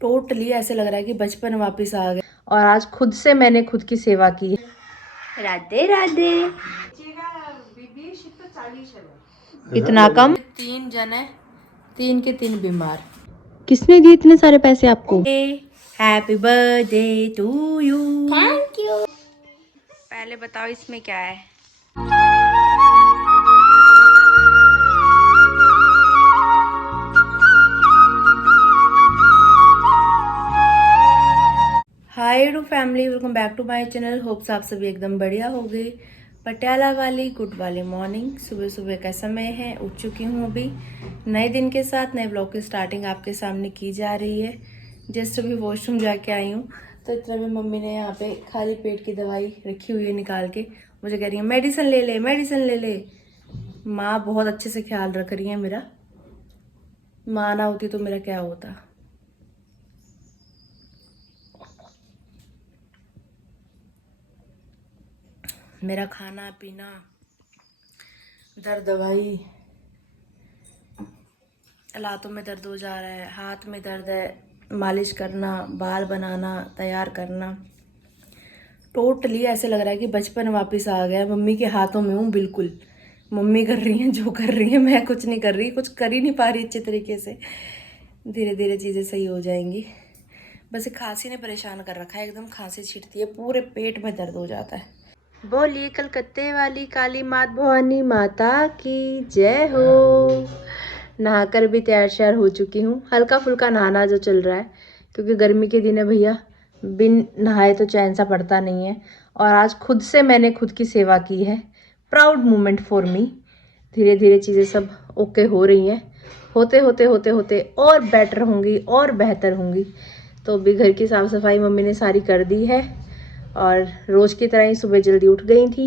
Totally ऐसे लग रहा है कि बचपन वापस आ गया। और आज खुद से मैंने खुद की सेवा की है। राधे राधे। इतना कम? 3 जन है, 3 के 3 बीमार। किसने दिए इतने सारे पैसे आपको? Happy birthday to you. Thank you. पहले बताओ इसमें क्या है? Hi to family, welcome back to my channel. Hopes आप सभी एकदम बढ़िया हो गए। पटियाला वाली गुड वाली मॉर्निंग, सुबह सुबह का समय है। उठ चुकी हूँ अभी नए दिन के साथ। नए ब्लॉग की स्टार्टिंग आपके सामने की जा रही है। जस्ट अभी वॉशरूम जाके आई हूँ तो इतना में मम्मी ने यहाँ पे खाली पेट की दवाई रखी हुई है निकाल के। मुझे कह रही है मेडिसिन ले ले, मेडिसिन ले ले। माँ बहुत अच्छे से ख्याल रख रही है मेरा। माँ ना होती तो मेरा क्या होता। मेरा खाना पीना, दर्द दवाई, लातों में दर्द हो जा रहा है, हाथ में दर्द है, मालिश करना, बाल बनाना, तैयार करना। टोटली ऐसे लग रहा है कि बचपन वापस आ गया। मम्मी के हाथों में हूँ बिल्कुल। मम्मी कर रही हैं जो कर रही है, मैं कुछ नहीं कर रही, कुछ कर ही नहीं पा रही अच्छे तरीके से। धीरे धीरे चीज़ें सही हो जाएंगी। बस एक खांसी ने परेशान कर रखा है, एकदम खांसी छींटती है, पूरे पेट में दर्द हो जाता है। बोलिए कलकत्ते वाली काली मात भवानी माता की जय हो। नहाकर भी तैयार श्यार हो चुकी हूँ। हल्का फुल्का नहाना जो चल रहा है, क्योंकि गर्मी के दिन है भैया, बिन नहाए तो चैन सा पड़ता नहीं है। और आज खुद से मैंने खुद की सेवा की है। Proud moment for me. धीरे धीरे चीज़ें सब ओके हो रही हैं। होते होते होते होते और बेटर होंगी और बेहतर होंगी। तो अभी घर की साफ़ सफाई मम्मी ने सारी कर दी है। और रोज़ की तरह ही सुबह जल्दी उठ गई थी,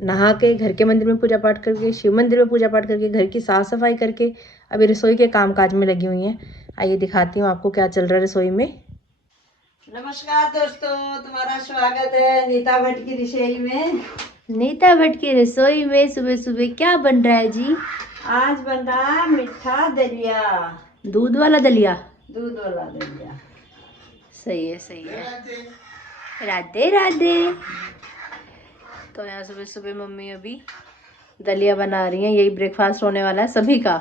नहा के घर के मंदिर में पूजा पाठ करके, शिव मंदिर में पूजा पाठ करके, घर की साफ़ सफाई करके अभी रसोई के काम काज में लगी हुई हैं। आइए दिखाती हूँ आपको क्या चल रहा है रसोई में। नमस्कार दोस्तों, तुम्हारा स्वागत है नीता भट्ट की रसोई में। नीता भट्ट की रसोई में सुबह सुबह क्या बन रहा है जी? आज बन रहा है मीठा दलिया। दूध वाला दलिया? दूध वाला दलिया। सही है, सही है। राधे राधे। तो यहाँ सुबह सुबह मम्मी अभी दलिया बना रही हैं। यही ब्रेकफास्ट होने वाला है सभी का,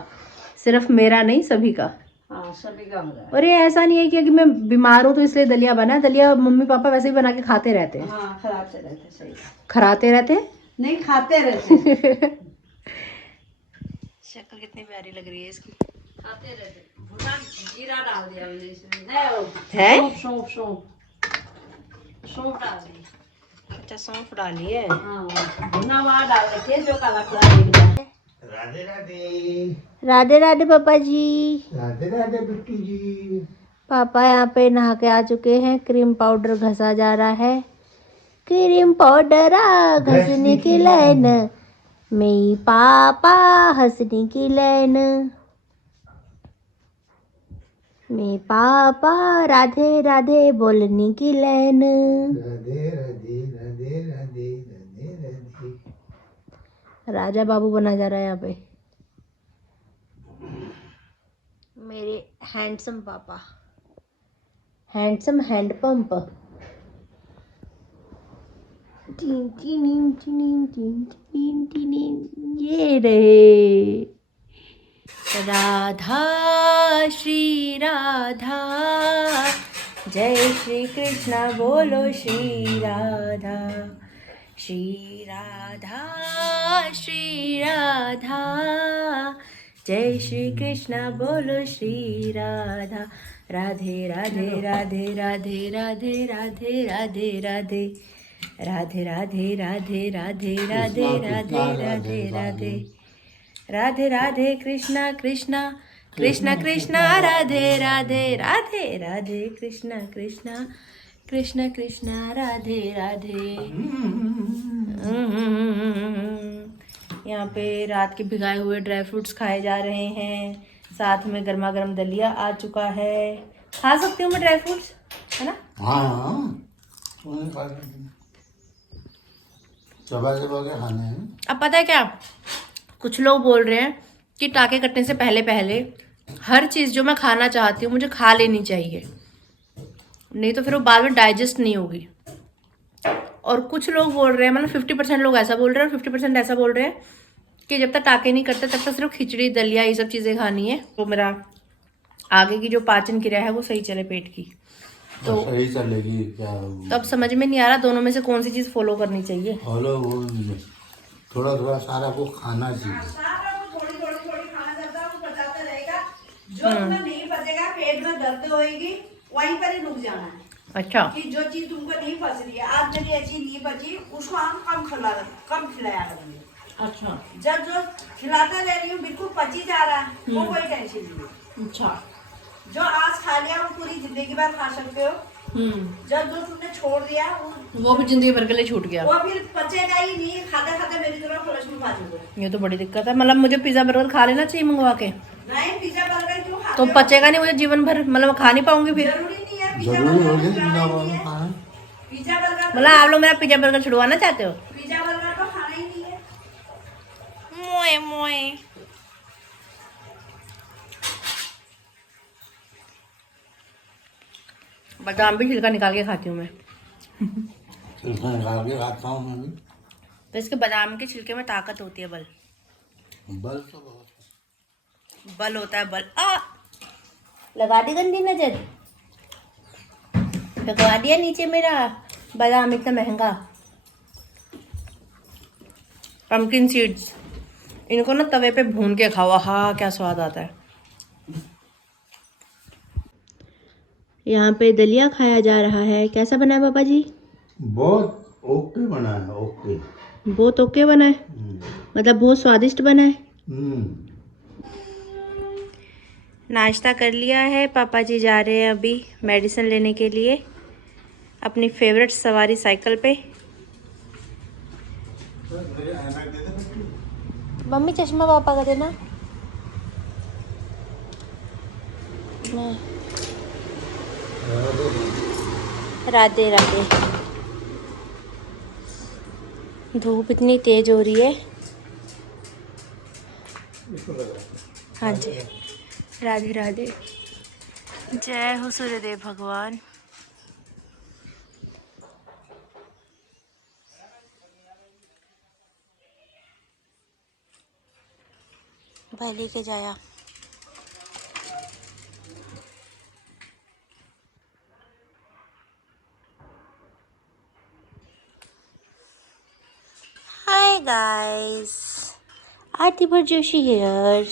सिर्फ मेरा नहीं, सभी का। हाँ, सभी का हो रहा है। और ये ऐसा नहीं है कि मैं बीमार हूँ तो इसलिए दलिया बना। दलिया मम्मी पापा वैसे ही बना के खाते रहते हैं। हाँ, खराते रहते, सही। खराते रहते हैं नहीं, खाते रहते। शक्ल कितनी प्यारी लग रही है इसकी। खाते रहते। भुना जीरा डाल दिया मैंने इसमें। नहीं, है सौंफ सौंफ सौंफ डाल दी। अच्छा, सौंफ डाली है। हाँ, भुना हुआ डाल देते जो काला काला दिख रहा है। राधे राधे। राधे राधे पापा जी। राधे राधे बिट्टू जी। पापा यहाँ पे नहा के आ चुके हैं। क्रीम पाउडर घसा जा रहा है। क्रीम पाउडर घसने की लाइन में पापा हंसने की लाइन में पापा राधे राधे बोलने की लाइन। राधे राधे राधे राधे राधे राधे। राजा बाबू बना जा रहा है यहाँ पे मेरे हैंडसम पापा। Handsome hand pump. Tin tin tin tin tin tin. ये रहे राधा, श्री राधा, जय श्री कृष्णा बोलो श्री राधा। श्री राधा, श्री राधा, जय श्री कृष्णा बोलो श्री राधा। राधे राधे राधे राधे राधे राधे राधे राधे राधे राधे राधे राधे राधे राधे राधे राधे राधे राधे कृष्णा कृष्णा कृष्णा कृष्णा राधे राधे राधे राधे कृष्णा कृष्णा कृष्णा कृष्णा राधे राधे। यहाँ पे रात के भिगाए हुए ड्राई फ्रूट्स खाए जा रहे हैं। साथ में गर्मा गर्म दलिया आ चुका है। खा सकती हूँ मैं ड्राई फ्रूट्स, है ना? हाँ, चबा चबा के खाने हैं। अब पता है क्या, कुछ लोग बोल रहे हैं कि टाके कटने से पहले पहले हर चीज़ जो मैं खाना चाहती हूँ मुझे खा लेनी चाहिए, नहीं तो फिर वो बाद में डाइजेस्ट नहीं होगी। और कुछ लोग बोल रहे हैं, मतलब 50% लोग ऐसा बोल रहे हैं और 50% ऐसा बोल रहे हैं कि जब तक टाके नहीं करते तब तक सिर्फ खिचड़ी दलिया ये सब चीज़ें खानी है, तो मेरा आगे की जो पाचन क्रिया है वो सही चले पेट की। तो सही चलेगी क्या? तो अब समझ में नहीं आ रहा दोनों में से कौन सी चीज़ फॉलो करनी चाहिए। फॉलो वो थोड़ा थोड़ा सारा को खाना चाहिए। सारा वो थोड़ी थोड़ी थोड़ी खाना चलता है, वो पचाता रहेगा। जो तुम्हें नहीं पचेगा, पेट में दर्द होएगी, वहीं पर ही रुक जाना है। अच्छा, कि जो चीज तुमको नहीं पच रही है, आज मेरी ऐसी नहीं बची, उसको हम कम खिलाया करेंगे। अच्छा, जब जो खिलाता रह रही हूँ बिल्कुल पची जा रहा है, वो कोई टेंशन नहीं है। अच्छा, जो आज खा लिया वो पूरी जिंदगी भर खा सकते हो। जब जो तुमने छोड़ दिया वो भी जिंदगी भर के लिए छूट गया। वो फिर पचेगा ही नहीं, खाते खाते मेरी तरह फ्लश में बाजूगा। ये तो बड़ी दिक्कत है, मतलब मुझे पिज्जा बर्गर खा लेना चाहिए मंगवा के, नहीं, पिज्जा बर्गर क्यों खाते तो हो? पचेगा नहीं मुझे जीवन भर, मतलब खा नहीं पाऊंगी फिर। जरूरी नहीं है पिज्जा जरूरी हो बर्गर गया खाना पिज्जा ही नहीं बर्गर है। खाना। पिज्जा बर्गर मतलब आप लोग मेरा पिज्जा बर्गर छुड़वाना चाहते हो? पिज्जा बर्गर तो खाना ही नहीं है। मोए मोए। बादाम भी छिलका निकाल के खाती हूँ मैं, छिलका निकाल के खाता हूँ मैं भी। तो इसके बादाम के छिलके में ताकत होती है, बल बल तो बहुत बल होता है, बल। आ लगा दी गंदी नजर, लगवा दिया नीचे मेरा बादाम इतना महंगा। पम्पकिन सीड्स, इनको ना तवे पे भून के खाओ, हाँ क्या स्वाद आता है। यहाँ पे दलिया खाया जा रहा है, कैसा बना है पापा जी? बहुत ओके बना है, ओके। बहुत ओके बना है, मतलब बहुत स्वादिष्ट बना है। नाश्ता कर लिया है, पापा जी जा रहे हैं अभी मेडिसिन लेने के लिए अपनी फेवरेट सवारी साइकिल पे। मम्मी चश्मा पापा का देना। राधे राधे। धूप इतनी तेज हो रही है। हाँ जी, राधे राधे। जय हो सूर्यदेव भगवान। भाई लेके जाया। Hi guys, Aarti Bhatt Joshi here.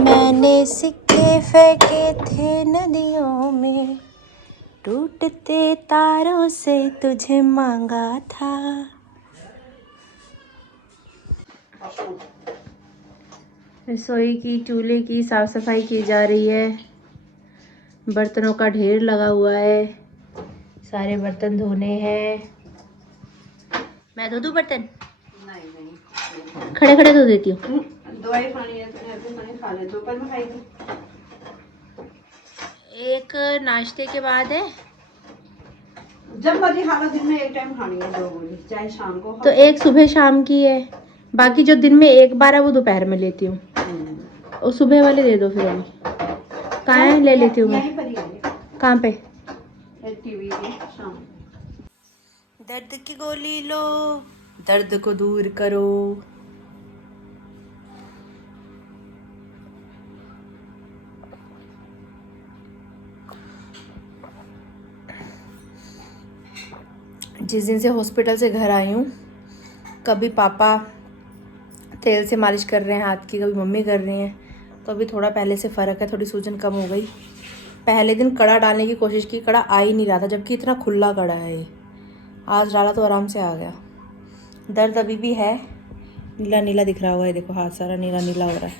मैंने सिक्के फेंके थे नदियों में, टूटते तारों से तुझे मांगा था। रसोई की चूल्हे की साफ सफाई की जा रही है। बर्तनों का ढेर लगा हुआ है, सारे बर्तन धोने हैं। मैं धो दूं बर्तन? नहीं खड़े खड़े धो देती हूँ। दवाई खानी है तो ऐसे खाने खा ले, दोपहर में खाएगी। एक नाश्ते के बाद है, जब मर्जी खा लो, दिन में एक टाइम खानी है, 2 गोली, चाहे शाम को तो एक सुबह शाम की है, बाकी जो दिन में एक बार है वो दोपहर में लेती हूँ। और सुबह वाले दे दो फिर। अभी कहाँ है, ले लेती हूँ मैं। यहीं पर ही है, कहाँ पे? टीवी के शाम। दर्द की गोली लो, दर्द को दूर करो। जिस दिन से हॉस्पिटल से घर आई हूँ, कभी पापा तेल से मालिश कर रहे हैं हाथ की, कभी मम्मी कर रही हैं, तो अभी थोड़ा पहले से फ़र्क है, थोड़ी सूजन कम हो गई। पहले दिन कड़ा डालने की कोशिश की, कड़ा आ ही नहीं रहा था, जबकि इतना खुला कड़ा है ये। आज डाला तो आराम से आ गया। दर्द अभी भी है, नीला नीला दिख रहा होगा, ये देखो हाथ सारा नीला नीला हो रहा है।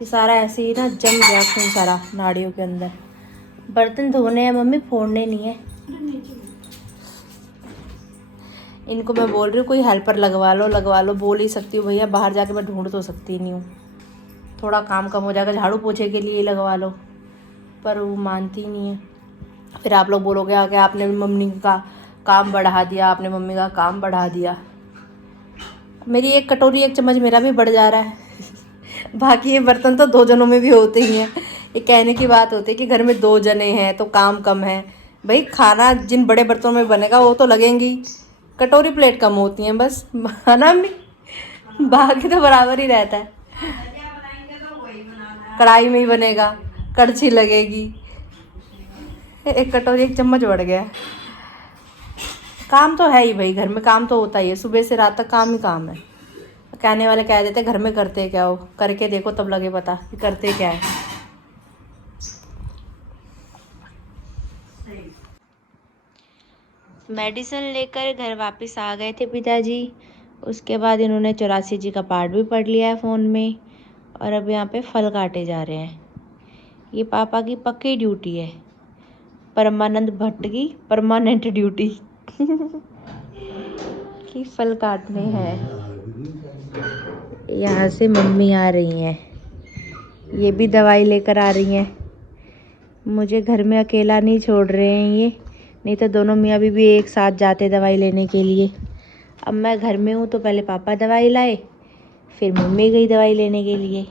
ये सारा ऐसे ही ना जम गया खून सारा नाड़ियों के अंदर। बर्तन धोने हैं मम्मी, फोड़ने नहीं है। इनको मैं बोल रही हूँ कोई हेल्पर लगवा लो, बोल ही सकती हूँ भैया, बाहर जाके मैं ढूंढ तो सकती नहीं हूँ, थोड़ा काम कम हो जाएगा, झाड़ू पोछे के लिए लगवा लो, पर वो मानती नहीं है। फिर आप लोग बोलोगे आके आपने मम्मी का काम बढ़ा दिया, आपने मम्मी का काम बढ़ा दिया। मेरी एक कटोरी एक चम्मच मेरा भी बढ़ जा रहा है। बाकी ये बर्तन तो 2 जनों में भी होते ही हैं। ये कहने की बात होती है कि घर में 2 जने हैं तो काम कम है। भाई खाना जिन बड़े बर्तनों में बनेगा वो तो लगेंगी, कटोरी प्लेट कम होती हैं बस, है ना अम्मी? बाकी तो बराबर ही रहता है। कढ़ाई में ही बनेगा, कड़छी लगेगी, एक कटोरी एक चम्मच बढ़ गया। काम तो है ही भाई, घर में काम तो होता ही है, सुबह से रात तक काम ही काम है। कहने वाले कह देते घर में करते क्या हो, करके देखो तब लगे पता कि करते क्या है। मेडिसिन लेकर घर वापस आ गए थे पिताजी। उसके बाद इन्होंने 84 जी का पाठ भी पढ़ लिया है फ़ोन में, और अब यहाँ पे फल काटे जा रहे हैं। ये पापा की पक्की ड्यूटी है, परमानंद भट्ट की परमानेंट ड्यूटी कि फल काटने हैं। यहाँ से मम्मी आ रही हैं, ये भी दवाई लेकर आ रही हैं। मुझे घर में अकेला नहीं छोड़ रहे हैं ये, नहीं तो दोनों मियाँ बीवी एक साथ जाते दवाई लेने के लिए। अब मैं घर में हूँ तो पहले पापा दवाई लाए, फिर मम्मी गई दवाई लेने के लिए।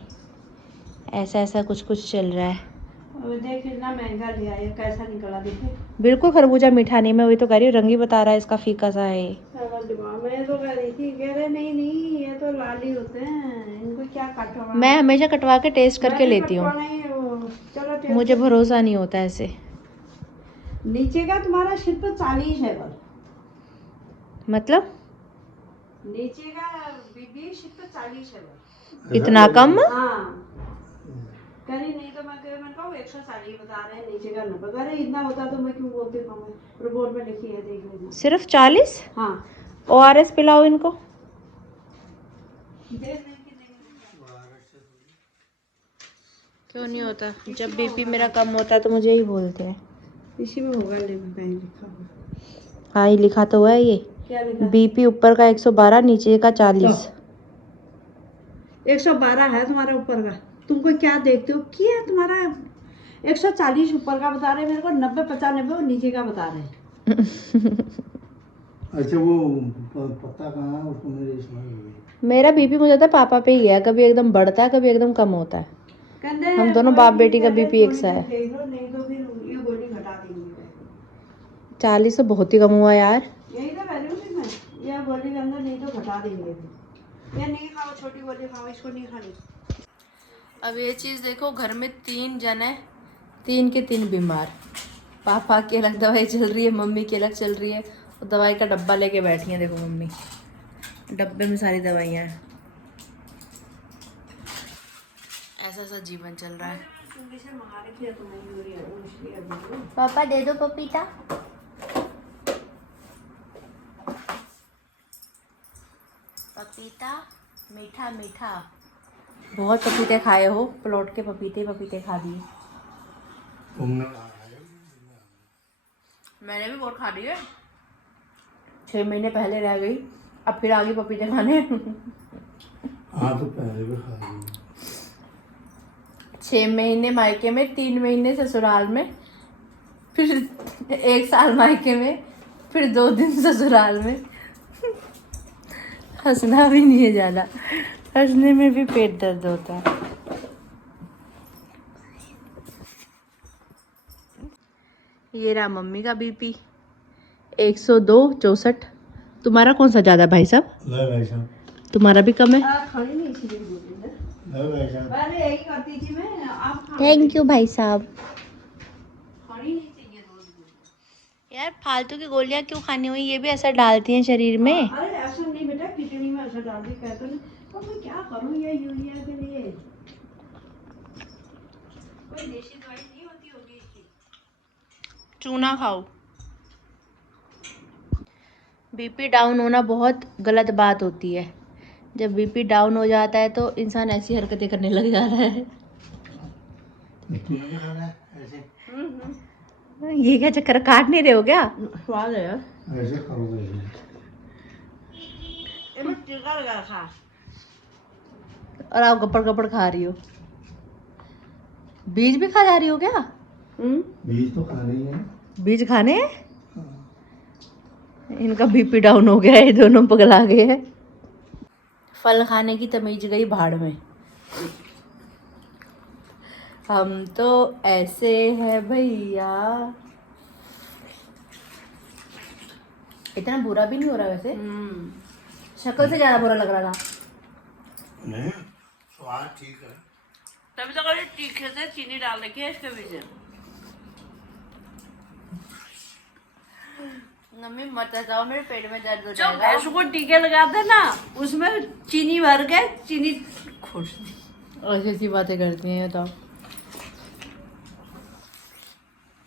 ऐसा ऐसा कुछ कुछ चल रहा है। देख कितना महंगा लिया है, कैसा निकला देखे। बिल्कुल खरबूजा मीठा नहीं, मैं वही तो कह रही हूँ, रंग ही बता रहा है इसका फीका सा है। मैं तो कह रही थी, कह रहे नहीं ये तो लाल ही होते हैं, इनको क्या काटवा। मैं हमेशा कटवा के टेस्ट करके लेती हूँ, चलो टेस्ट। मुझे भरोसा नहीं होता ऐसे। नीचे का तुम्हारा सिर्फ 40 है बस, मतलब नीचे का बीबी सिर्फ 40 है बस। इतना कम? हाँ करी नहीं तो मैं कहूँ 140 बता रहे हैं, नीचे का 90। अरे इतना होता तो मैं क्यों बोलती हूँ, रिपोर्ट में लिखी है देख लेना। सिर्फ 40? हाँ ORS पिलाओ इनको। क्यों नहीं होता? जब बीपी मेरा कम होता है तो मुझे ही बोलते हैं। इसी में होगा, कहीं लिखा हुआ। हाँ ये लिखा तो हुआ है, ये क्या लिखा? बीपी ऊपर का 112, नीचे का 40। 112 है तुम्हारे ऊपर का, तुमको क्या देखते हो क्या? तुम्हारा 140 ऊपर का बता रहे, मेरे को 90 95 और नीचे का बता रहे। अच्छा वो पता कहाँ है उसको, मेरे इसमें मेरा बीपी मुझे लगता है पापा पे ही है, कभी एकदम बढ़ता है कभी एकदम कम होता है। कहते हम दोनों बाप बेटी का बीपी एक सा है। देख लो, नहीं तो फिर ये गोली घटा देंगे। 40 तो बहुत ही कम हुआ यार। यही तो कह रही हूँ कि मैं, ये गोली के अंदर नहीं तो घटा देंगे। ये नहीं खाओ, छोटी गोली खाओ, इसको नहीं खानी। अब ये चीज़ देखो, घर में 3 जन है, 3 के 3 बीमार। पापा की अलग दवाई चल रही है, मम्मी की अलग चल रही है, और दवाई का डब्बा लेके बैठी है। देखो मम्मी, डब्बे में सारी दवाइयाँ हैं। ऐसा सा जीवन चल रहा है। पापा दे दो पपीता। पपीता मीठा मीठा। बहुत पपीते खाए हो, प्लॉट के पपीते पपीते खा दिए। मैंने भी बहुत खा लिए, 6 महीने पहले रह गई, अब फिर आ गई पपीते खाने। हाँ तो पहले भी खा ली। 6 महीने मायके में, 3 महीने ससुराल में, फिर 1 साल मायके में, फिर 2 दिन ससुराल में। हंसना भी नहीं है ज़्यादा, हंसने में भी पेट दर्द होता है। ये रहा मम्मी का बीपी 102 64। तुम्हारा कौन सा ज़्यादा भाई साहब? ले भाई साहब, तुम्हारा भी कम है? खानी नहीं इसीलिए बोली ना। ले भाई साहब। पहले यही करती थी मैं, आप थैंक यू भाई साहब। खानी नहीं चाहिए रोज। यार फालतू की गोलियां क्यों खानी हुई, ये भी असर डालती हैं शरीर में। अरे ऐसा नहीं बेटा, किडनी में असर डाल दी कहते हैं, तो मैं क्या करूँ ये यूरिया के लिए। कोई देसी दवाई नहीं होती होगी इसकी। चूना खाओ। बीपी डाउन होना बहुत गलत बात होती है। जब बीपी डाउन हो जाता है तो इंसान ऐसी हरकतें करने लग जाता है। तूने भी खाना है ऐसे? ये क्या चक्कर, काट नहीं रहे हो क्या? स्वाद है यार, ऐसे खाओगे? इसमें टीका लगा खा। और आप गप्पड़ गप्पड़ खा रही हो, बीज भी खा जा रही हो क्या? बीज तो खाने ही है। बीज खाने हैं? इनका बीपी डाउन हो गया है, ये दोनों पगला गए हैं। फल खाने की तमीज गई भाड़ में। हम तो ऐसे है भैया। इतना बुरा भी नहीं हो रहा वैसे, शक्ल से ज्यादा बुरा लग रहा था। नहीं, स्वाद ठीक है। तभी तो कभी तीखे से चीनी डाल रखी है इसके पीछे। मम्मी मत जाओ, मेरे पेट में दर्द हो जो जाएगा। भैंस को टीके लगाते ना उसमें चीनी भर के चीनी खुश। ऐसी ऐसी बातें करती हैं तो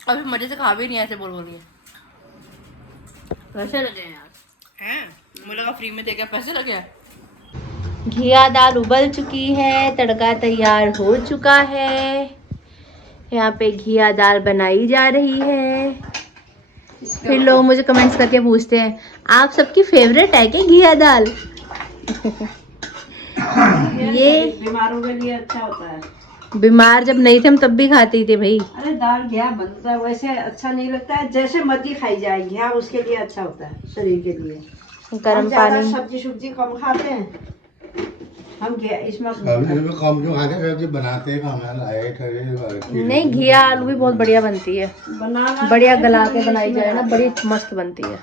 अभी मजे से खा भी नहीं ऐसे बोल बोल के। कैसे लगे यार? हैं मुझे लगा फ्री में देगा, पैसे लगे। घिया दाल उबल चुकी है, तड़का तैयार हो चुका है। यहाँ पे घिया दाल बनाई जा रही है। फिर लोग मुझे कमेंट्स करके पूछते हैं आप सबकी फेवरेट है क्या घिया दाल? ये बीमारों के लिए अच्छा होता है। बीमार जब नहीं थे हम तब भी खाती थी भाई। अरे दाल घिया बनता है वैसे अच्छा नहीं लगता है, जैसे मर्जी खाई जाए घिया उसके लिए अच्छा होता है शरीर के लिए। गर्म हम ज्यादा पानी सब्जी सुब्जी कम खाते हैं, हम घिया इसमें सब्जी कम जो खाते सब्जी बनाते हैं कम है, लाइट है। नहीं, घिया आलू भी बहुत बढ़िया बनती है। बनाना बढ़िया है, गला तो के बनाई इसमें जाए ना, डालते बड़ी हैं। मस्त बनती है।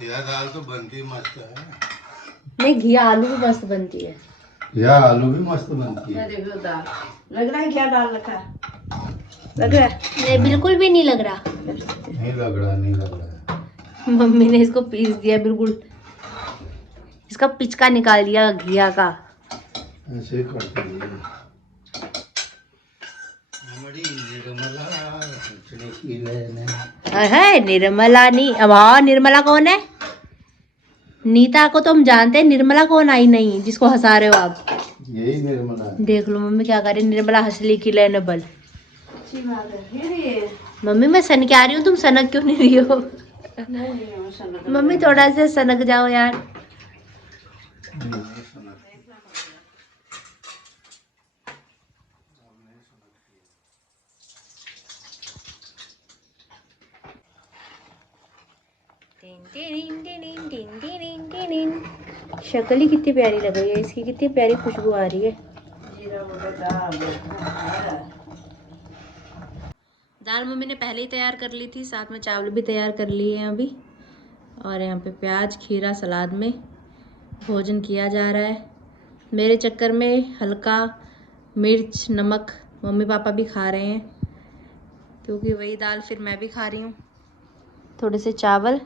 घिया दाल तो बनती मस्त है। नहीं, घिया आलू भी मस्त बनती है। घिया आलू भी मस्त बनती ये है। देखो दाल लग रहा है क्या डाल रखा है, लग रहा है? नहीं, बिल्कुल भी नहीं लग रहा। नहीं लग रहा, नहीं लग रहा। मम्मी ने इसको पीस दिया, बिल्कुल इसका पिचका निकाल दिया घिया का। ऐसे ही करते हैं। हमारी निर्मला खिचड़ी की लेने। है निर्मला नहीं, अब हाँ निर्मला कौन है? नीता को तो हम जानते हैं, निर्मला कौन आई नहीं जिसको हंसा रहे हो आप? यही निर्मला है। देख लो मम्मी क्या कर रही, निर्मला हंसली की लेने बल। अच्छी बात है। फिर ये मम्मी मैं सन के आ रही हूँ, तुम सनक क्यों नहीं रही हो? नहीं हो सकता। मम्मी थोड़ा सा सनक जाओ यार। नहीं सुना। शक्ल ही कितनी प्यारी लग रही है इसकी, कितनी प्यारी खुशबू आ रही है। जीरा डाल दाल मम्मी ने पहले ही तैयार कर ली थी, साथ में चावल भी तैयार कर लिए हैं अभी। और यहाँ पे प्याज खीरा सलाद में भोजन किया जा रहा है। मेरे चक्कर में हल्का मिर्च नमक मम्मी पापा भी खा रहे हैं, क्योंकि वही दाल फिर मैं भी खा रही हूँ। थोड़े से चावल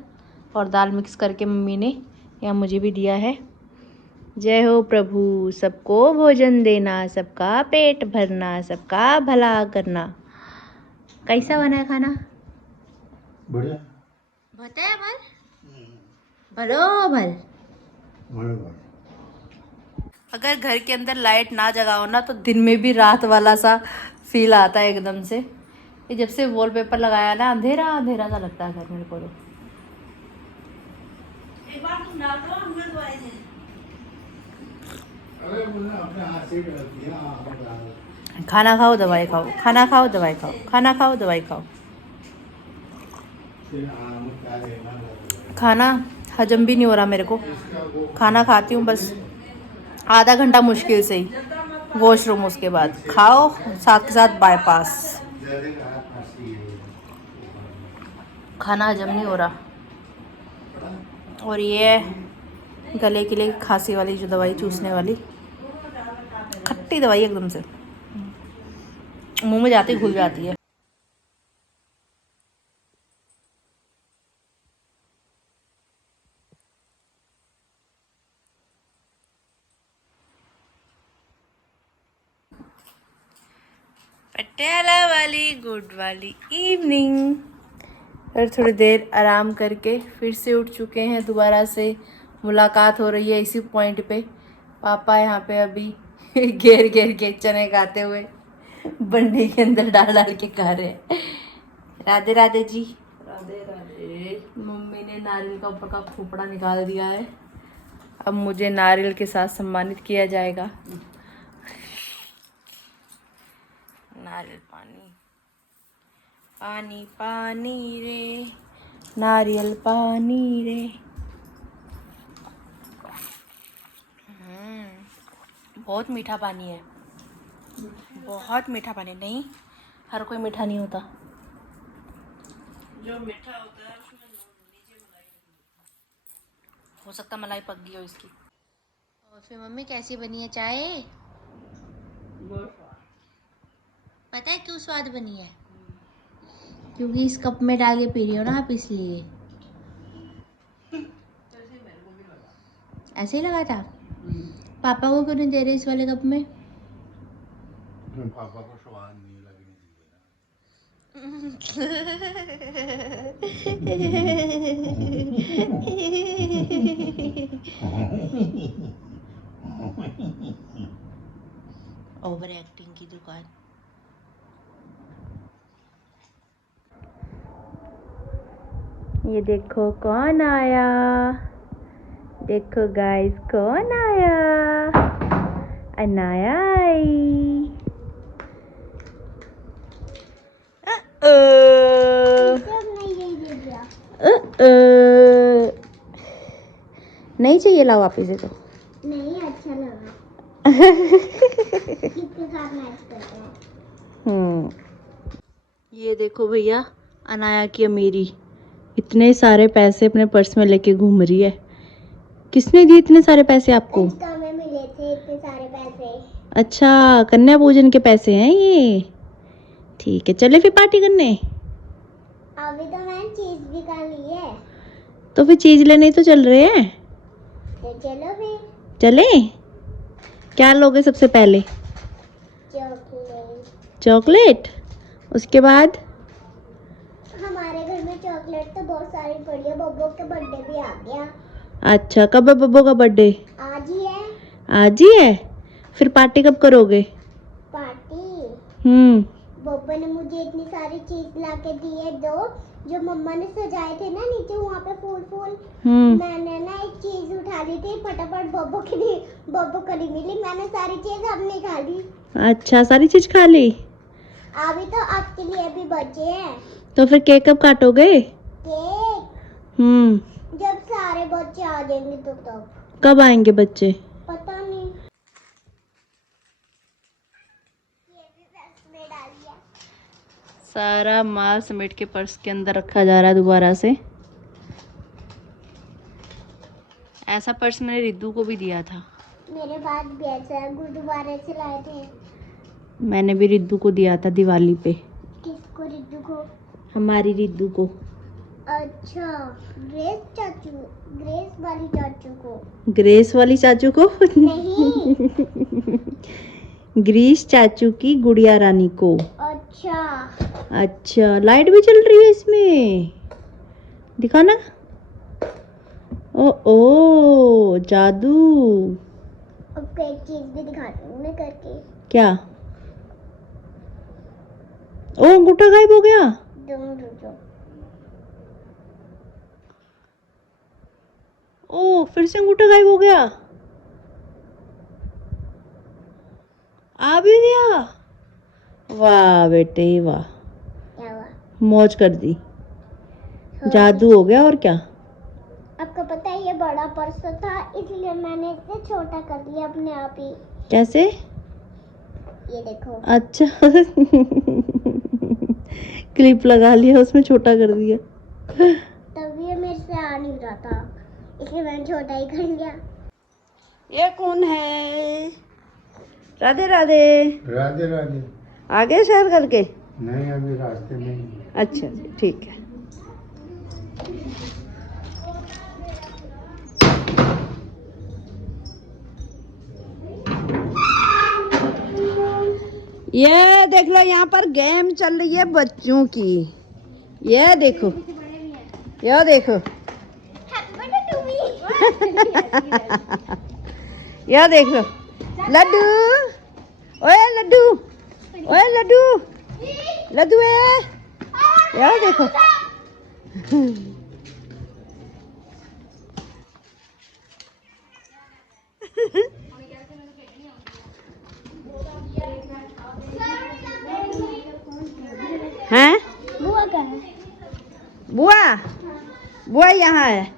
और दाल मिक्स करके मम्मी ने यहाँ मुझे भी दिया है। जय हो प्रभु, सबको भोजन देना, सबका पेट भरना, सबका भला करना। कैसा बना है खाना? बढ़िया। बताया भल भलो भल। बढ़िया। अगर घर के अंदर लाइट ना जगाओ ना तो दिन में भी रात वाला सा फील आता है एकदम से। ये जब से वॉलपेपर लगाया ना, अंधेरा अंधेरा सा लगता है घर मेरे को तो। एक बार तुम डाल दो, हमने तो आए थे। अरे मैंने अपने हाथ से कर दिया, आप डाल। खाना खाओ दवाई खाओ, खाना खाओ दवाई खाओ, खाना खाओ दवाई खाओ। फिर आम क्या देना लगेगा। खाना हजम भी नहीं हो रहा मेरे को। खाना खाती हूँ बस आधा घंटा मुश्किल से ही, वॉशरूम उसके बाद खाओ, साथ के साथ बाईपास। जल्दी कहा फांसी है। खाना हजम नहीं हो रहा। और ये गले के लिए खांसी वाली जो दवाई चूसने वाली, खट्टी दवाई एकदम से मुंह में जाते ही घुल जाती है। पटियाला वाली गुड वाली इवनिंग। और थोड़ी देर आराम करके फिर से उठ चुके हैं, दोबारा से मुलाकात हो रही है इसी पॉइंट पे। पापा यहाँ पे अभी घेर घेर के चने खाते हुए बंडी के अंदर डाल डाल के खा रहे हैं। राधे राधे जी। राधे राधे। मम्मी ने नारियल का ऊपर का खोपड़ा निकाल दिया है, अब मुझे नारियल के साथ सम्मानित किया जाएगा। नारियल पानी पानी पानी रे, नारियल पानी रे। बहुत मीठा पानी है, बहुत मीठा पानी। नहीं, हर कोई मीठा नहीं होता। जो मीठा होता है उसमें नीचे मलाई हो सकता मलाई पक गई हो इसकी। और फिर मम्मी कैसी बनी है चाय? पता है क्यों स्वाद बनी है? क्योंकि इस कप में डाल के पी रही हो ना आप, इसलिए। ऐसे ही लगा था। पापा को क्यों नहीं दे रहे इस वाले कप में? पापा को स्वाद नहीं लगनी ओवर एक्टिंग की दुकान। ये देखो कौन आया, देखो गाइस कौन आया। अनाया आई। नहीं चाहिए, लाओ वापिस से। तो नहीं अच्छा लगा। किसके साथ मैच करते हैं? ये देखो भैया, अनाया की अमीरी। इतने सारे पैसे अपने पर्स में लेके घूम रही है। किसने दिए इतने सारे पैसे आपको? में मिले थे इतने सारे पैसे। अच्छा, कन्या पूजन के पैसे हैं ये। ठीक है, चले फिर पार्टी करने। अभी तो मैंने चीज भी खा ली है। तो फिर चीज लेने तो चल रहे हैं। तो चलो फिर। चले? क्या लोगे सबसे पहले? चॉकलेट। चॉकलेट। उसके बाद? हमारे घर में चॉकलेट तो बहुत सारी पड़ी है, बब्बू के बर्थडे भी आ गया। अच्छा, कब है बब्बू का बर्थडे? आज ही है। आज ही है? फिर पार्टी कब करोगे? पार्टी बब्बू ने मुझे इतनी सारी चीज ला के दी है, दो जो मम्मा ने सजाए थे ना नीचे वहाँ पे फूल फूल। मैंने ना एक चीज उठा ली थी, फटाफट बब्बू को नहीं मिली, मैंने सारी चीज हमने खा ली। अच्छा, सारी चीज खा ली। अभी तो आपके लिए भी बचे हैं। तो फिर केक कब काटोगे? केक जब सारे बच्चे आ जाएंगे तो तब। कब आएंगे बच्चे? पता नहीं। ये भी पर्स में डाल दिया। सारा माल समेट के पर्स के अंदर रखा जा रहा है दोबारा से। ऐसा पर्स मैंने रिद्धू को भी दिया था। मेरे पास भी ऐसा गुरुद्वारे से लाए थे। मैंने भी रिद्धू को दिया था दिवाली पे। किसको? रिद्धू को? हमारी रिद्धू को। अच्छा, ग्रेस वाली चाचू को। ग्रेस वाली चाचू को? नहीं। ग्रीस चाचू की गुड़िया रानी को। अच्छा। अच्छा, लाइट भी चल रही है इसमें, दिखाना। ओ जादू। अब एक चीज भी दिखाती हूँ मैं करके। क्या? ओ, अंगूठा गायब हो गया। रुको। ओ, फिर से अंगूठा गायब हो गया। आ भी गया। वाह बेटे वाह, क्या हुआ? मौज कर दी। जादू हो गया और क्या। आपको पता है ये बड़ा पर्स था, इसलिए मैंने इसे छोटा कर दिया अपने आप ही। कैसे? ये देखो। अच्छा। क्लिप लगा लिया उसमें, छोटा कर दिया। तभी ये मेरे से आ नहीं रहा था, इसलिए मैंने छोटा ही कर लिया। ये कौन है? राधे राधे। राधे राधे। आगे शहर करके? नहीं, अभी रास्ते में ही। अच्छा जी, ठीक है। ये देख लो, यहाँ पर गेम चल रही है बच्चों की। ये देखो, ये देखो। ये देखो, लड्डू। ओए लड्डू, ओए लड्डू, लड्डू है। ये देखो। हैं? बुआ का है। बुआ, बुआ यहाँ है।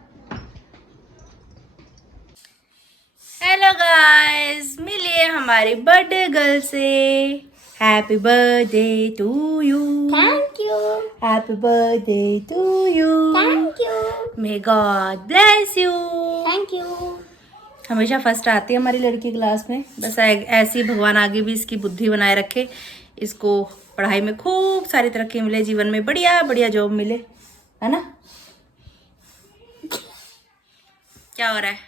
हेलो गाइस, मिल लिए हमारी बर्थडे गर्ल से। Happy birthday to you. Thank you. Happy birthday to you. Thank you. May God bless you. Thank you. हमेशा फर्स्ट आती है हमारी लड़की क्लास में। बस ऐसी ही भगवान आगे भी इसकी बुद्धि बनाए रखे, इसको पढ़ाई में खूब सारी तरक्की मिले, जीवन में बढ़िया बढ़िया जॉब मिले, है ना। क्या हो रहा है?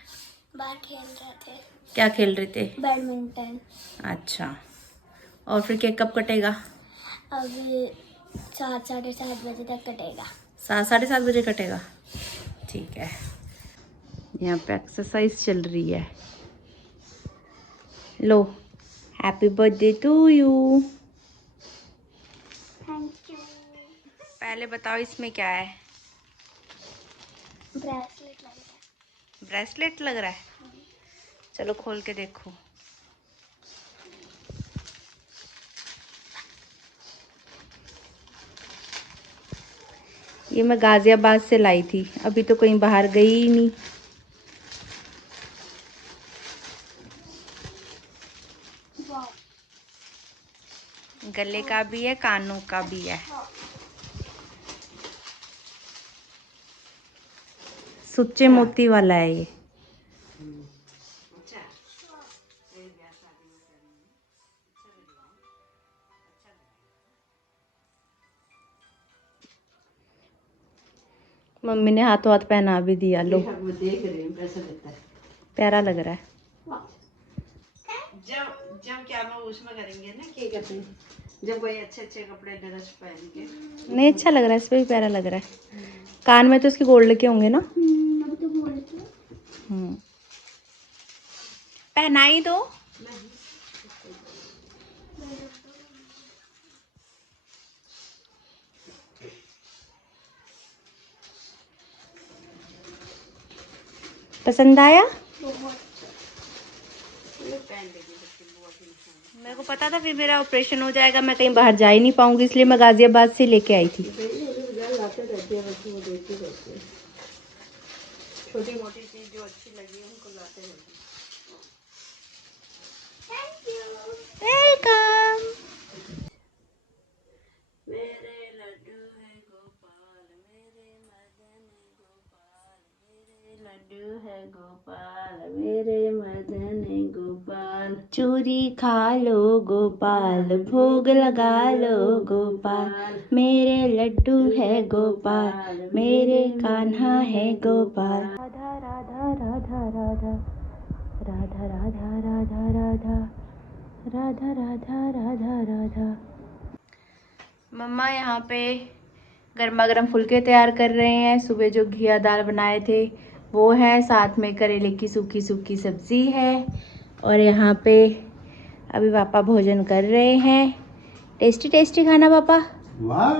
बाहर खेल रहे थे। क्या खेल रहे थे? बैडमिंटन। अच्छा, और फिर केक कब कटेगा? अब 7 साढ़े 7 बजे तक कटेगा। 7 साढ़े 7 बजे कटेगा, ठीक है। यहाँ पे एक्सरसाइज चल रही है। लो, happy birthday to you. Thank you. पहले बताओ इसमें क्या है? ब्रेसलेट लग रहा है। ब्रेसलेट लग रहा है? चलो खोल के देखो। ये मैं गाजियाबाद से लाई थी, अभी तो कहीं बाहर गई ही नहीं। गले का भी है, कानों का भी है। सुच्चे मोती वाला है ये। मम्मी ने हाथों हाथ पहना भी दिया। लो, देख रही हूँ कैसा लगता है। प्यारा लग रहा है। जब जब क्या मैं उसमें करेंगे ना, क्या कहते हैं, जब कोई अच्छे अच्छे कपड़े ड्रेस पहन के। नहीं, अच्छा लग रहा है, इस पे भी प्यारा लग रहा है। कान में तो उसके गोल्ड के होंगे ना। अभी तो बोल रही हम्म, पहनाई दो। पसंद आया? मेरे को पता था फिर मेरा ऑपरेशन हो जाएगा, मैं कहीं बाहर जा ही नहीं पाऊंगी, इसलिए मैं गाजियाबाद से लेके आई थी। लाते रहती है, बच्चों को देती रहती है। छोटी मोटी चीज जो अच्छी लगी उनको लाते रहती है। वेलकम। मेरे लड्डू है गोपाल, मेरे मदन गोपाल, मेरे लड्डू है गोपाल, मेरे मदन गोपाल। चूरी खा लो गोपाल, भोग लगा लो गोपाल, मेरे लड्डू है गोपाल, मेरे कान्हा है गोपाल। राधा राधा राधा राधा राधा राधा राधा राधा राधा राधा राधा राधा। मम्मा यहाँ पे गर्मा गर्म फुलके तैयार कर रहे हैं। सुबह जो घिया दाल बनाए थे वो है, साथ में करेले की सूखी सूखी सब्जी है, और यहाँ पे अभी पापा भोजन कर रहे हैं। टेस्टी टेस्टी खाना पापा। वाह,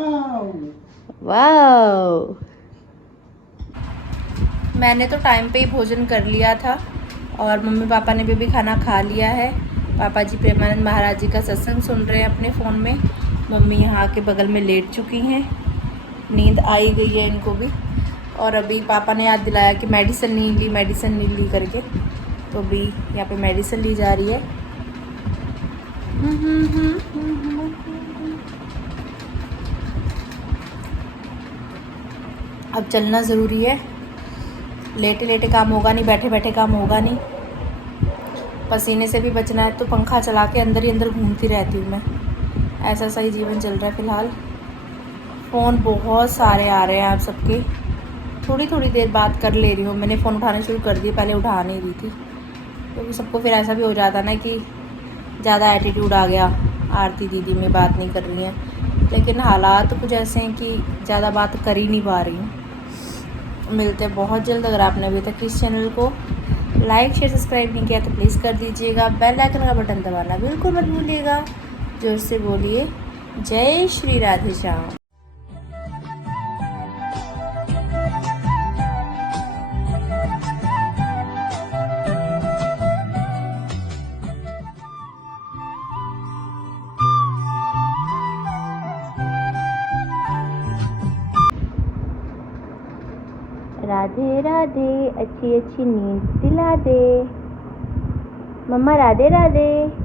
वाह। मैंने तो टाइम पे ही भोजन कर लिया था और मम्मी पापा ने भी खाना खा लिया है। पापा जी प्रेमानंद महाराज जी का सत्संग सुन रहे हैं अपने फ़ोन में। मम्मी यहाँ के बगल में लेट चुकी हैं, नींद आई गई है इनको भी। और अभी पापा ने याद दिलाया कि मेडिसिन नहीं ली करके, तो अभी यहाँ पे मेडिसिन ली जा रही है। अब चलना ज़रूरी है, लेटे लेटे काम होगा नहीं, बैठे बैठे काम होगा नहीं। पसीने से भी बचना है तो पंखा चला के अंदर ही अंदर घूमती रहती हूँ मैं। ऐसा सही जीवन चल रहा है फ़िलहाल। फ़ोन बहुत सारे आ रहे हैं आप सबके, थोड़ी थोड़ी देर बात कर ले रही हूँ। मैंने फ़ोन उठाना शुरू कर दिया, पहले उठा नहीं रही थी, क्योंकि सबको फिर ऐसा भी हो जाता ना कि ज़्यादा एटीट्यूड आ गया, आरती दीदी में बात नहीं कर रही हैं। लेकिन हालात तो कुछ ऐसे हैं कि ज़्यादा बात कर ही नहीं पा रही हूँ। मिलते हैं बहुत जल्द। अगर आपने अभी तक इस चैनल को लाइक शेयर सब्सक्राइब नहीं किया तो प्लीज़ कर दीजिएगा। बेल आइकन का बटन दबाना बिल्कुल मत भूलिएगा। जोर से बोलिए जय श्री राधे श्याम। राधे राधे, अच्छी अच्छी नींद दिला दे। मम्मा राधे राधे।